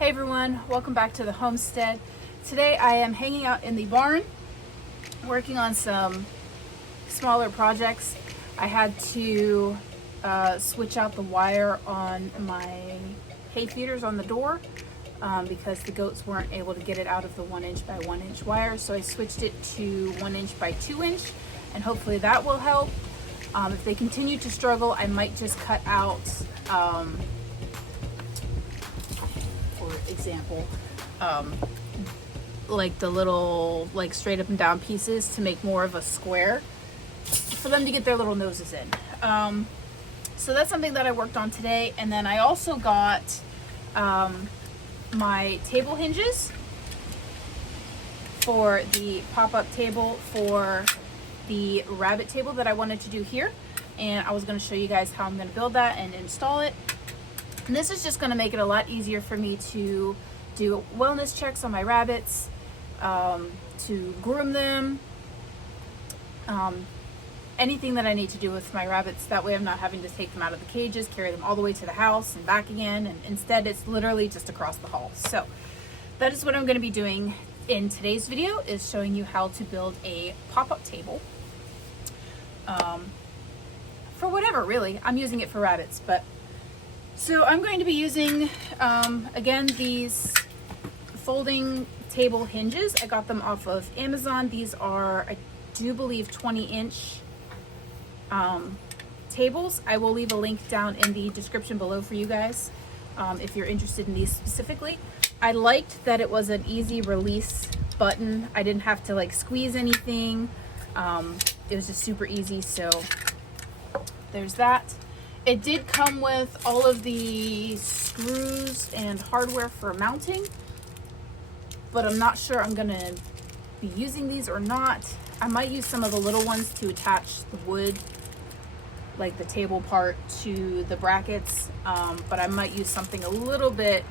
Hey everyone, welcome back to the homestead. Today I am hanging out in the barn working on some smaller projects. I had to switch out the wire on my hay feeders on the door because the goats weren't able to get it out of the 1" by 1" wire, so I switched it to 1" by 2", and hopefully that will help. If they continue to struggle, I might just cut out example, like the little straight up and down pieces to make more of a square for them to get their little noses in. So that's something that I worked on today. And then I also got my table hinges for the pop-up table for the rabbit table that I wanted to do here, and I was going to show you guys how I'm going to build that and install it. And this is just going to make it a lot easier for me to do wellness checks on my rabbits, to groom them, anything that I need to do with my rabbits. That way I'm not having to take them out of the cages, carry them all the way to the house and back again, and instead it's literally just across the hall. So that is what I'm going to be doing in today's video, is showing you how to build a pop-up table for whatever, really. I'm using it for rabbits, but so I'm going to be using, again, these folding table hinges. I got them off of Amazon. These are, I do believe, 20" tables. I will leave a link down in the description below for you guys if you're interested in these specifically. I liked that it was an easy release button. I didn't have to squeeze anything. It was just super easy, so there's that. It did come with all of the screws and hardware for mounting, but I'm not sure I'm gonna be using these or not. I might use some of the little ones to attach the wood, like the table part, to the brackets, but I might use something a little bit,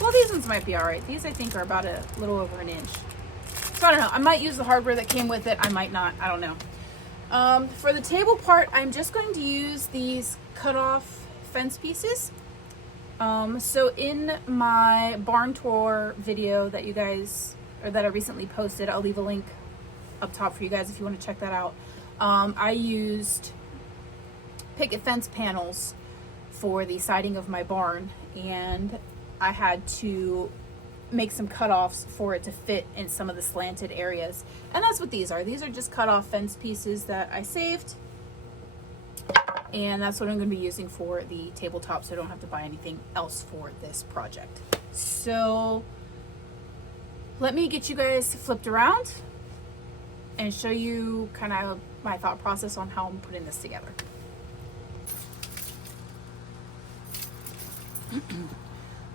well, these ones might be all right. These I think are about a little over 1". So I don't know, I might use the hardware that came with it, I might not, I don't know. For the table part, I'm just going to use these cut off fence pieces. So in my barn tour video that you guys, or that I recently posted, I'll leave a link up top for you guys if you want to check that out. I used picket fence panels for the siding of my barn, and I had to make some cutoffs for it to fit in some of the slanted areas. And that's what these are. These are just cut off fence pieces that I saved. And that's what I'm going to be using for the tabletop, so I don't have to buy anything else for this project. So let me get you guys flipped around and show you kind of my thought process on how I'm putting this together.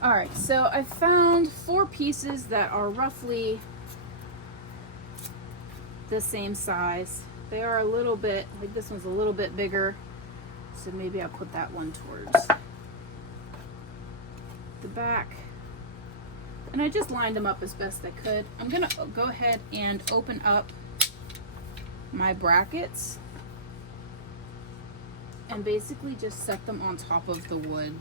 All right, so I found 4 pieces that are roughly the same size. They are a little bit, like this one's a little bit bigger, so maybe I'll put that one towards the back. And I just lined them up as best I could. I'm gonna go ahead and open up my brackets and basically just set them on top of the wood,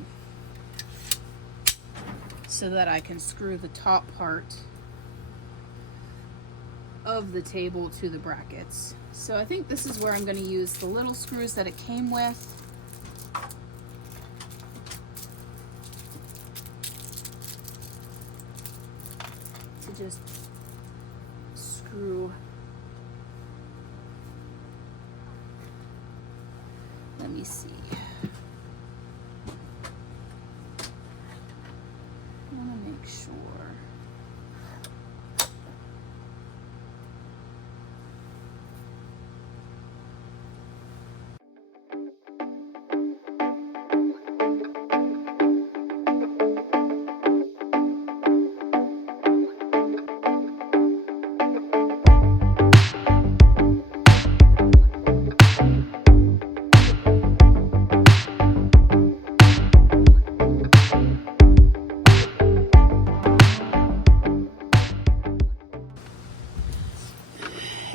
so that I can screw the top part of the table to the brackets. So I think this is where I'm going to use the little screws that it came with. To just screw. Let me see. Sure.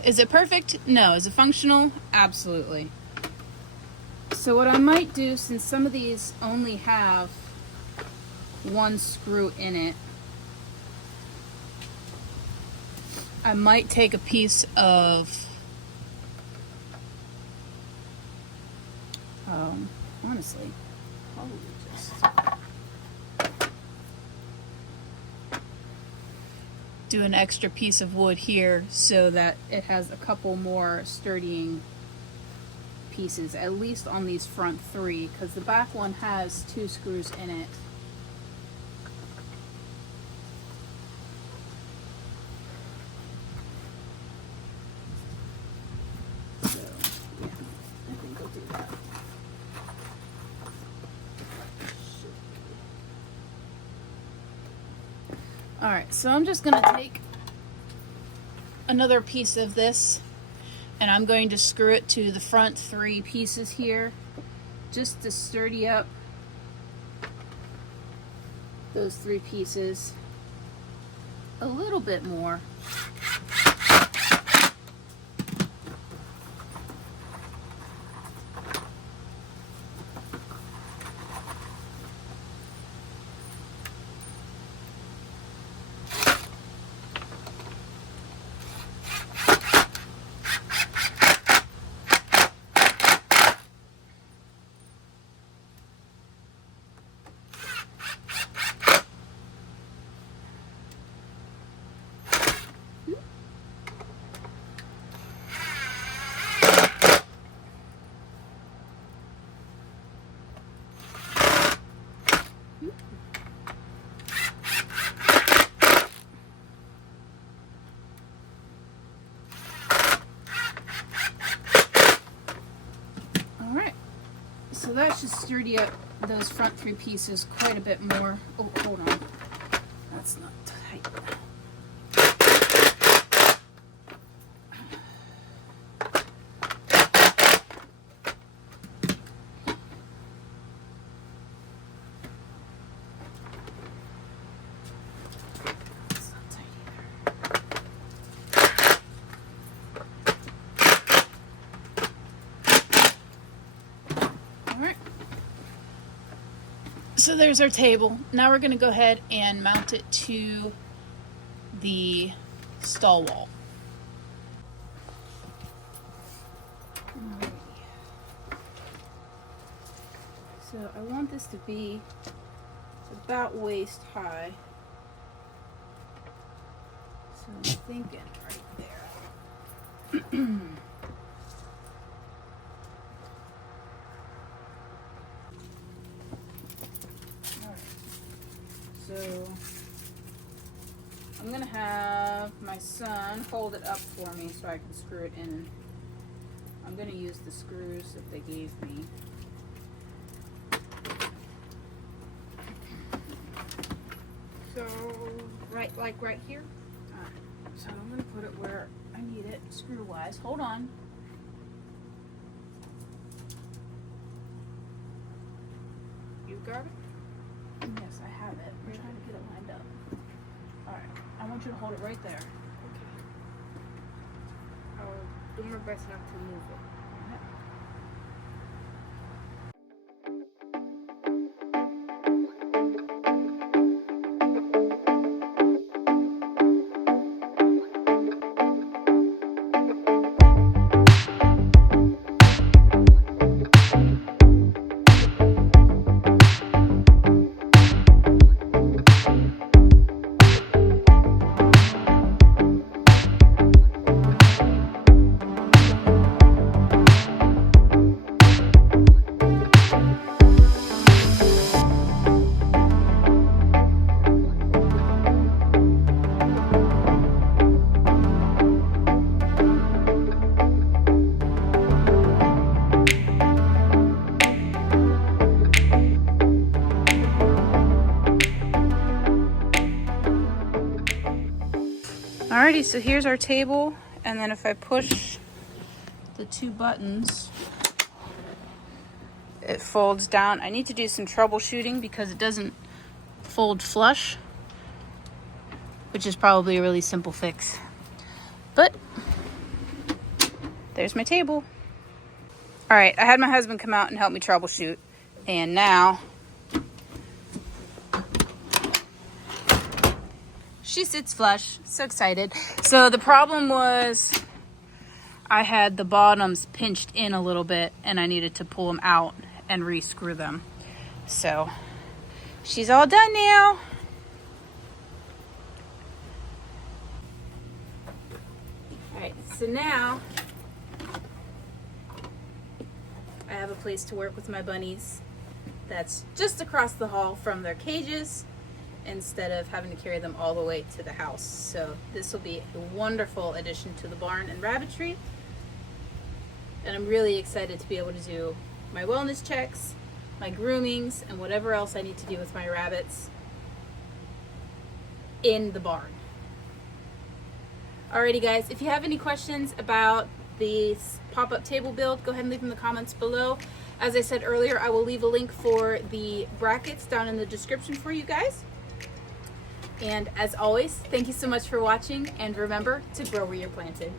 Is it perfect? No. Is it functional? Absolutely. So what I might do, since some of these only have one screw in it. I might take a piece of honestly, probably just do an extra piece of wood here so that it has a couple more sturdying pieces, at least on these front three, because the back one has 2 screws in it. So, yeah, I think I'll do that. Alright, so I'm just going to take another piece of this and I'm going to screw it to the front 3 pieces here just to sturdy up those 3 pieces a little bit more. So that should sturdy up those front 3 pieces quite a bit more. Oh, hold on. That's not tight. That's not tight either. Alright. So there's our table. Now we're going to go ahead and mount it to the stall wall. Alrighty. So I want this to be about waist high. So I'm thinking right there. So I'm gonna have my son hold it up for me so I can screw it in. I'm gonna use the screws that they gave me. So like right here? So I'm gonna put it where I need it, screw wise. Hold on. You got it? Yes, I have it. I'm trying to get it lined up. Alright, I want you to hold it right there. Okay. I'll do my best not to move it. Alrighty, so here's our table, and then if I push the 2 buttons, it folds down. I need to do some troubleshooting because it doesn't fold flush, which is probably a really simple fix. But there's my table. Alright, I had my husband come out and help me troubleshoot, and now she sits flush. So excited. So the problem was I had the bottoms pinched in a little bit and I needed to pull them out and re-screw them. So she's all done now. All right, so now I have a place to work with my bunnies that's just across the hall from their cages instead of having to carry them all the way to the house. So this will be a wonderful addition to the barn and rabbitry. And I'm really excited to be able to do my wellness checks, my groomings, and whatever else I need to do with my rabbits in the barn. Alrighty guys, if you have any questions about this pop-up table build, go ahead and leave them in the comments below. As I said earlier, I will leave a link for the brackets down in the description for you guys. And as always, thank you so much for watching, and remember to grow where you're planted.